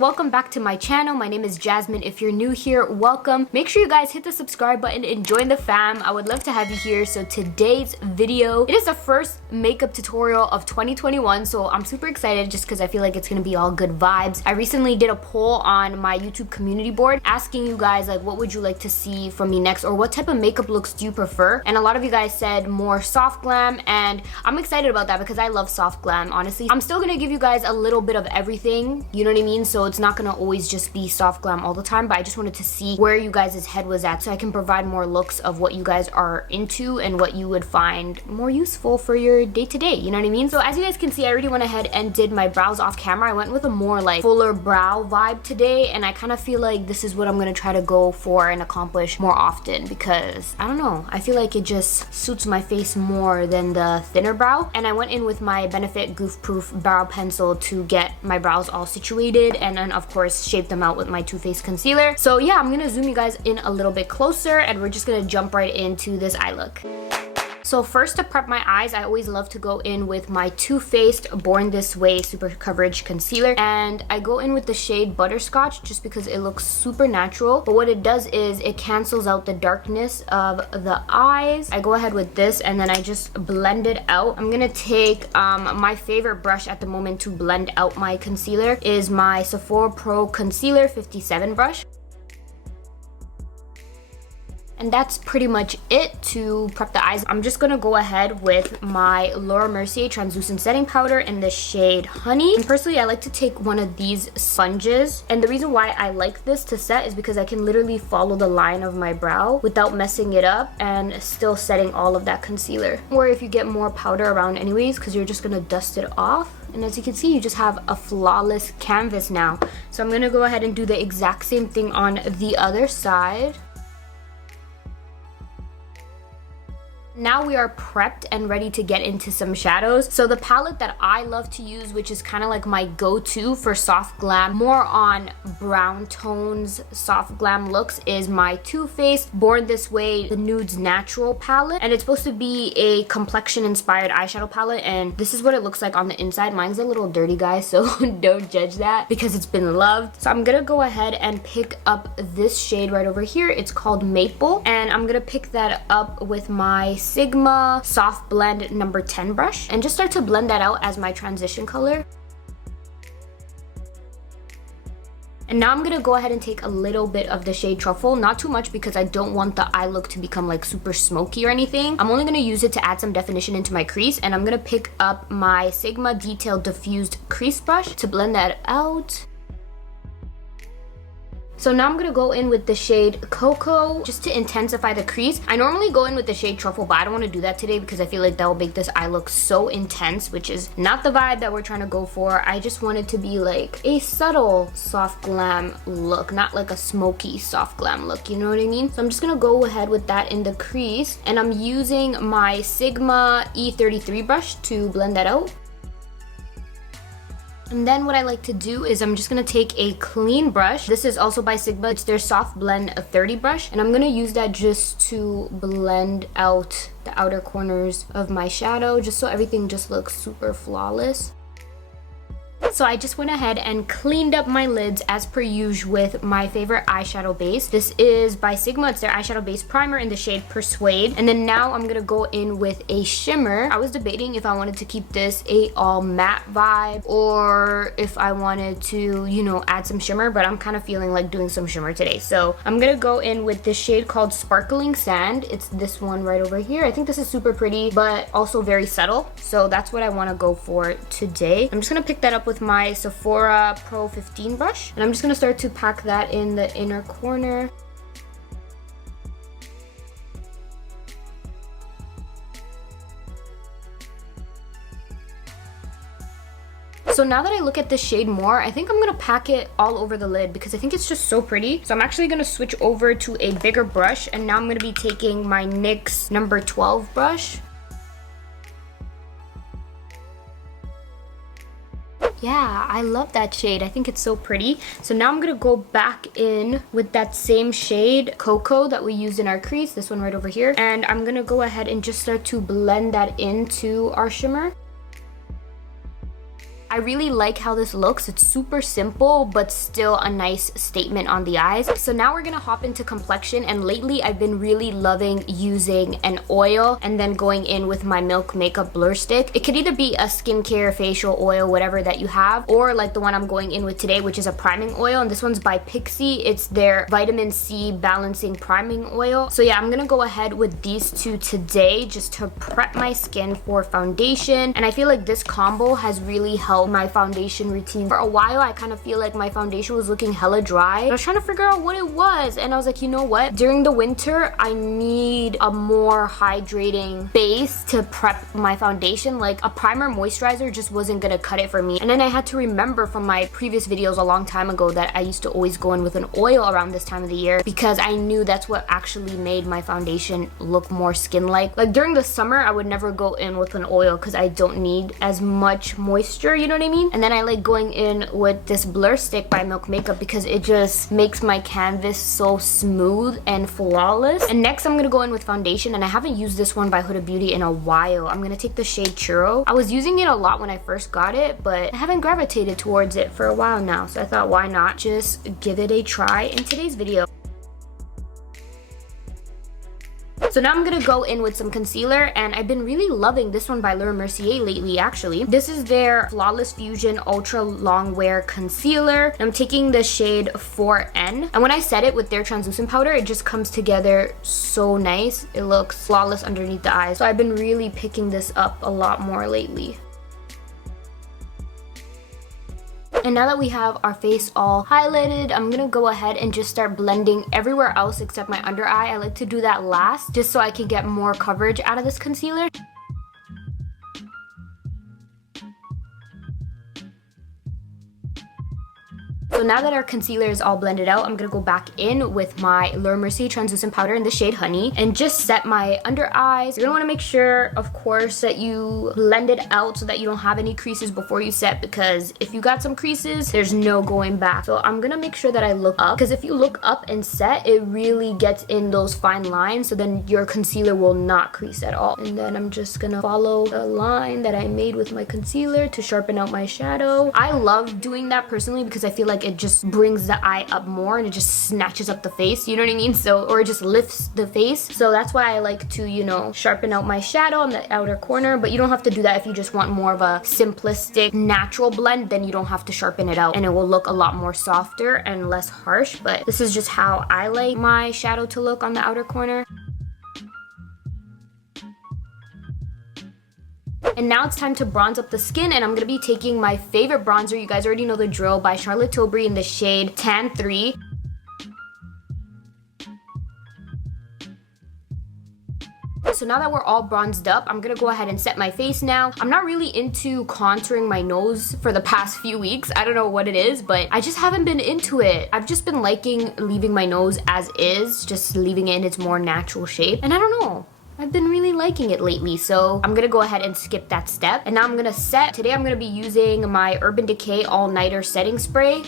welcome back to my channel. My name is Jasmine. If you're new here, welcome. Make sure you guys hit the subscribe button and join the fam. I would love to have you here. So today's video, it is the first makeup tutorial of 2021, so I'm super excited just because I feel like it's gonna be all good vibes. I recently did a poll on my YouTube community board asking you guys like what would you like to see from me next, or what type of makeup looks do you prefer, and a lot of you guys said more soft glam, and I'm excited about that because I love soft glam. Honestly, I'm still gonna give you guys a little bit of everything, you know what I mean? So it's not gonna always just be soft glam all the time, but I just wanted to see where you guys' head was at so I can provide more looks of what you guys are into and what you would find more useful for your day-to-day, you know what I mean? So as you guys can see, I already went ahead and did my brows off camera. I went with a more like fuller brow vibe today, and I kind of feel like this is what I'm gonna try to go for and accomplish more often because I don't know, I feel like it just suits my face more than the thinner brow. And I went in with my Benefit Goof Proof brow pencil to get my brows all situated, and then of course shape them out with my Too Faced concealer. So yeah, I'm gonna zoom you guys in a little bit closer and we're just gonna jump right into this eye look. So first, to prep my eyes, I always love to go in with my Too Faced Born This Way Super Coverage Concealer, and I go in with the shade Butterscotch just because it looks super natural, but what it does is it cancels out the darkness of the eyes. I go ahead with this and then I just blend it out. I'm gonna take my favorite brush at the moment to blend out my concealer is my Sephora Pro Concealer 57 brush. And that's pretty much it to prep the eyes. I'm just gonna go ahead with my Laura Mercier Translucent Setting Powder in the shade Honey. And personally, I like to take one of these sponges. And the reason why I like this to set is because I can literally follow the line of my brow without messing it up and still setting all of that concealer. Or if you get more powder around anyways, because you're just gonna dust it off. And as you can see, you just have a flawless canvas now. So I'm gonna go ahead and do the exact same thing on the other side. Now we are prepped and ready to get into some shadows. So the palette that I love to use, which is kind of like my go-to for soft glam, more on brown tones, soft glam looks, is my Too Faced Born This Way The Nudes Natural palette. And it's supposed to be a complexion inspired eyeshadow palette, and this is what it looks like on the inside. Mine's a little dirty, guys, so don't judge that because it's been loved. So I'm gonna go ahead and pick up this shade right over here. It's called Maple, and I'm gonna pick that up with my Sigma Soft Blend number 10 brush and just start to blend that out as my transition color. And now I'm gonna go ahead and take a little bit of the shade Truffle, not too much because I don't want the eye look to become like super smoky or anything. I'm only gonna use it to add some definition into my crease, and I'm gonna pick up my Sigma Detail Diffused Crease Brush to blend that out. So now I'm gonna go in with the shade Cocoa just to intensify the crease. I normally go in with the shade Truffle, but I don't wanna do that today because I feel like that will make this eye look so intense, which is not the vibe that we're trying to go for. I just want it to be like a subtle soft glam look, not like a smoky soft glam look, you know what I mean? So I'm just gonna go ahead with that in the crease, and I'm using my Sigma E33 brush to blend that out. And then what I like to do is I'm just gonna take a clean brush. This is also by Sigma. It's their Soft Blend 30 brush. And I'm gonna use that just to blend out the outer corners of my shadow, just so everything just looks super flawless. So I just went ahead and cleaned up my lids as per usual with my favorite eyeshadow base. This is by Sigma. It's their eyeshadow base primer in the shade Persuade. And then now I'm gonna go in with a shimmer. I was debating if I wanted to keep this a all matte vibe or if I wanted to, you know, add some shimmer, but I'm kind of feeling like doing some shimmer today. So I'm gonna go in with this shade called Sparkling Sand. It's this one right over here. I think this is super pretty, but also very subtle. So that's what I wanna go for today. I'm just gonna pick that up with my Sephora Pro 15 brush, and I'm just gonna start to pack that in the inner corner. So now that I look at this shade more, I think I'm gonna pack it all over the lid because I think it's just so pretty. So I'm actually gonna switch over to a bigger brush, and now I'm gonna be taking my NYX number 12 brush. Yeah, I love that shade. I think it's so pretty. So now I'm gonna go back in with that same shade, Cocoa, that we used in our crease, this one right over here. And I'm gonna go ahead and just start to blend that into our shimmer. I really like how this looks. It's super simple, but still a nice statement on the eyes. So now we're gonna hop into complexion, and lately I've been really loving using an oil and then going in with my Milk Makeup blur stick. It could either be a skincare, facial oil, whatever that you have, or like the one I'm going in with today, which is a priming oil, and this one's by Pixi. It's their vitamin C balancing priming oil. So yeah, I'm gonna go ahead with these two today just to prep my skin for foundation, and I feel like this combo has really helped my foundation routine. For a while, I kind of feel like my foundation was looking hella dry. I was trying to figure out what it was, and I was like, you know what? During the winter, I need a more hydrating base to prep my foundation. Like a primer moisturizer just wasn't gonna cut it for me. And then I had to remember from my previous videos a long time ago that I used to always go in with an oil around this time of the year because I knew that's what actually made my foundation look more skin-like. Like during the summer, I would never go in with an oil because I don't need as much moisture, you know what I mean? And then I like going in with this blur stick by Milk Makeup because it just makes my canvas so smooth and flawless. And next I'm gonna go in with foundation, and I haven't used this one by Huda Beauty in a while. I'm gonna take the shade Churro. I was using it a lot when I first got it, but I haven't gravitated towards it for a while now, so I thought why not just give it a try in today's video. So now I'm gonna go in with some concealer, and I've been really loving this one by Laura Mercier lately, actually. This is their Flawless Fusion Ultra Long Wear Concealer. I'm taking the shade 4N, and when I set it with their translucent powder, it just comes together so nice. It looks flawless underneath the eyes. So I've been really picking this up a lot more lately. And now that we have our face all highlighted, I'm gonna go ahead and just start blending everywhere else except my under eye. I like to do that last just so I can get more coverage out of this concealer. So now that our concealer is all blended out, I'm gonna go back in with my Laura Mercier translucent powder in the shade Honey and just set my under eyes. You're gonna wanna make sure, of course, that you blend it out so that you don't have any creases before you set, because if you got some creases, there's no going back. So I'm gonna make sure that I look up, because if you look up and set, it really gets in those fine lines, so then your concealer will not crease at all. And then I'm just gonna follow the line that I made with my concealer to sharpen out my shadow. I love doing that personally because I feel like it just brings the eye up more and it just snatches up the face, you know what I mean? So, or it just lifts the face. So that's why I like to, you know, sharpen out my shadow on the outer corner, but you don't have to do that if you just want more of a simplistic, natural blend. Then you don't have to sharpen it out and it will look a lot more softer and less harsh. But this is just how I like my shadow to look on the outer corner. And now it's time to bronze up the skin, and I'm gonna be taking my favorite bronzer, you guys already know the drill, by Charlotte Tilbury in the shade Tan 3. So now that we're all bronzed up, I'm gonna go ahead and set my face now. I'm not really into contouring my nose for the past few weeks. I don't know what it is, but I just haven't been into it. I've just been liking leaving my nose as is, just leaving it in its more natural shape. And I don't know, I've been really liking it lately, so I'm gonna go ahead and skip that step. And now I'm gonna set. Today I'm gonna be using my Urban Decay All Nighter Setting Spray.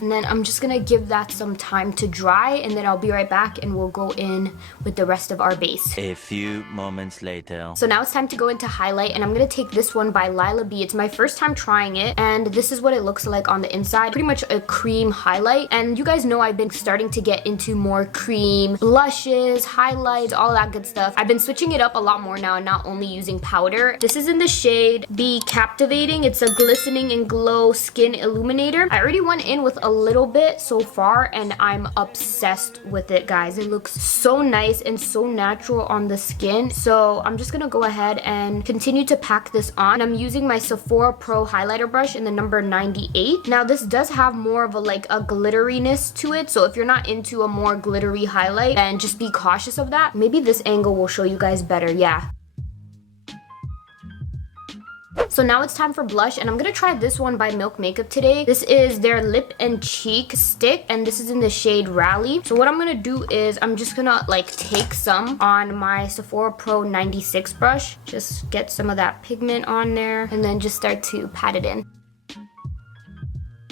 And then I'm just gonna give that some time to dry, and then I'll be right back and we'll go in with the rest of our base. A few moments later. So now it's time to go into highlight, and I'm gonna take this one by Lila B. It's my first time trying it, and this is what it looks like on the inside. Pretty much a cream highlight. And you guys know I've been starting to get into more cream blushes, highlights, all that good stuff. I've been switching it up a lot more now and not only using powder. This is in the shade Be Captivating. It's a glistening and glow skin illuminator. I already went in with a little bit so far and I'm obsessed with it, guys. It looks so nice and so natural on the skin. So I'm just gonna go ahead and continue to pack this on. I'm using my Sephora Pro highlighter brush in the number 98. Now this does have more of a glitteriness to it, so if you're not into a more glittery highlight, then just be cautious of that. Maybe this angle will show you guys better. Yeah. So now it's time for blush, and I'm gonna try this one by Milk Makeup today. This is their Lip and Cheek Stick, and this is in the shade Rally. So what I'm gonna do is I'm just gonna take some on my Sephora Pro 96 brush. Just get some of that pigment on there, and then just start to pat it in.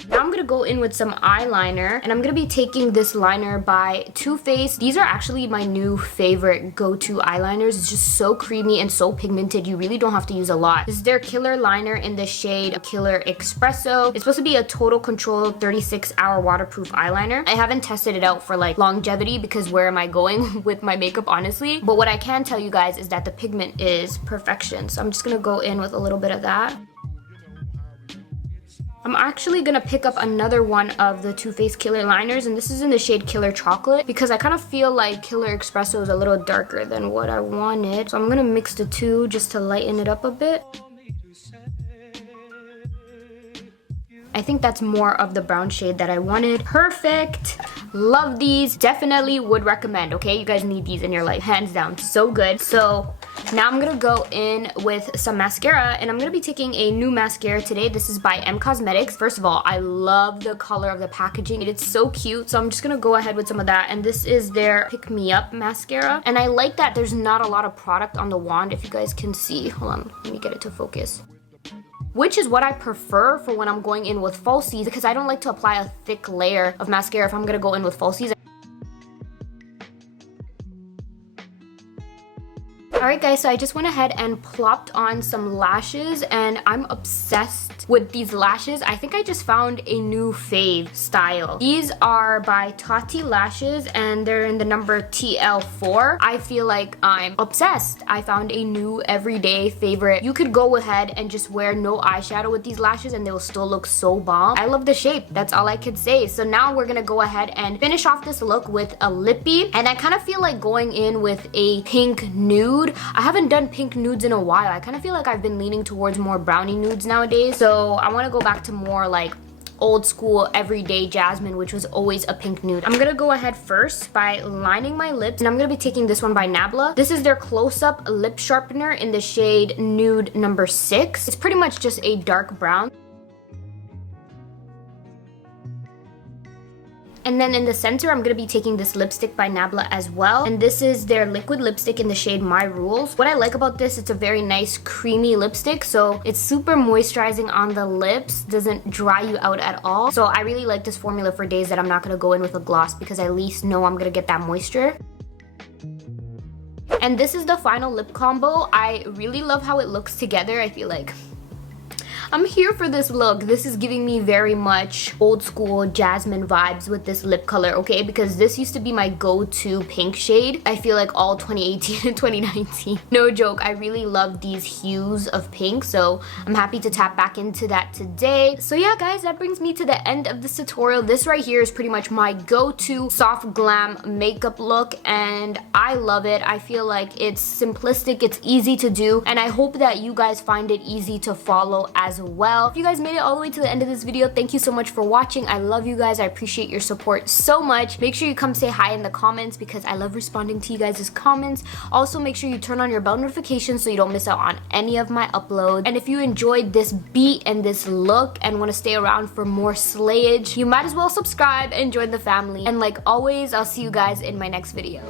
Now I'm gonna go in with some eyeliner, and I'm gonna be taking this liner by Too Faced. These are actually my new favorite go-to eyeliners. It's just so creamy and so pigmented. You really don't have to use a lot. This is their Killer liner in the shade Killer Espresso. It's supposed to be a total control 36-hour waterproof eyeliner. I haven't tested it out for like longevity because where am I going with my makeup, honestly? But what I can tell you guys is that the pigment is perfection. So I'm just gonna go in with a little bit of that. I'm actually gonna pick up another one of the Too Faced Killer liners, and this is in the shade Killer Chocolate because I kind of feel like Killer Espresso is a little darker than what I wanted. So I'm gonna mix the two just to lighten it up a bit. I think that's more of the brown shade that I wanted. Perfect. Love these. Definitely would recommend, okay? You guys need these in your life. Hands down. So good. So now I'm gonna go in with some mascara, and I'm gonna be taking a new mascara today. This is by M Cosmetics. First of all, I love the color of the packaging. It's so cute. So I'm just gonna go ahead with some of that. And this is their Pick Me Up mascara. And I like that there's not a lot of product on the wand, if you guys can see. Hold on, let me get it to focus. Which is what I prefer for when I'm going in with falsies, because I don't like to apply a thick layer of mascara if I'm gonna go in with falsies. Alright guys, so I just went ahead and plopped on some lashes, and I'm obsessed with these lashes. I think I just found a new fave style. These are by Tati Lashes, and they're in the number TL4. I feel like I'm obsessed. I found a new everyday favorite. You could go ahead and just wear no eyeshadow with these lashes and they'll still look so bomb. I love the shape. That's all I could say. So now we're gonna go ahead and finish off this look with a lippy, and I kind of feel like going in with a pink nude. I haven't done pink nudes in a while. I kind of feel like I've been leaning towards more brownie nudes nowadays. So I want to go back to more like old school everyday Jasmine, which was always a pink nude. I'm gonna go ahead first by lining my lips, and I'm gonna be taking this one by Nabla. This is their close-up lip sharpener in the shade Nude number 6. It's pretty much just a dark brown. And then in the center, I'm gonna be taking this lipstick by Nabla as well. And this is their liquid lipstick in the shade My Rules. What I like about this, it's a very nice creamy lipstick. So it's super moisturizing on the lips, doesn't dry you out at all. So I really like this formula for days that I'm not gonna go in with a gloss, because I at least know I'm gonna get that moisture. And this is the final lip combo. I really love how it looks together. I feel like I'm here for this look. This is giving me very much old school Jasmine vibes with this lip color, okay? Because this used to be my go-to pink shade. I feel like all 2018 and 2019. No joke, I really love these hues of pink, so I'm happy to tap back into that today. So yeah, guys, that brings me to the end of this tutorial. This right here is pretty much my go-to soft glam makeup look, and I love it. I feel like it's simplistic, it's easy to do, and I hope that you guys find it easy to follow as well. If you guys made it all the way to the end of this video, thank you so much for watching. I love you guys. I appreciate your support so much. Make sure you come say hi in the comments, because I love responding to you guys' comments. Also, make sure you turn on your bell notifications so you don't miss out on any of my uploads. And if you enjoyed this beat and this look and want to stay around for more slayage, you might as well subscribe and join the family. And like always, I'll see you guys in my next video.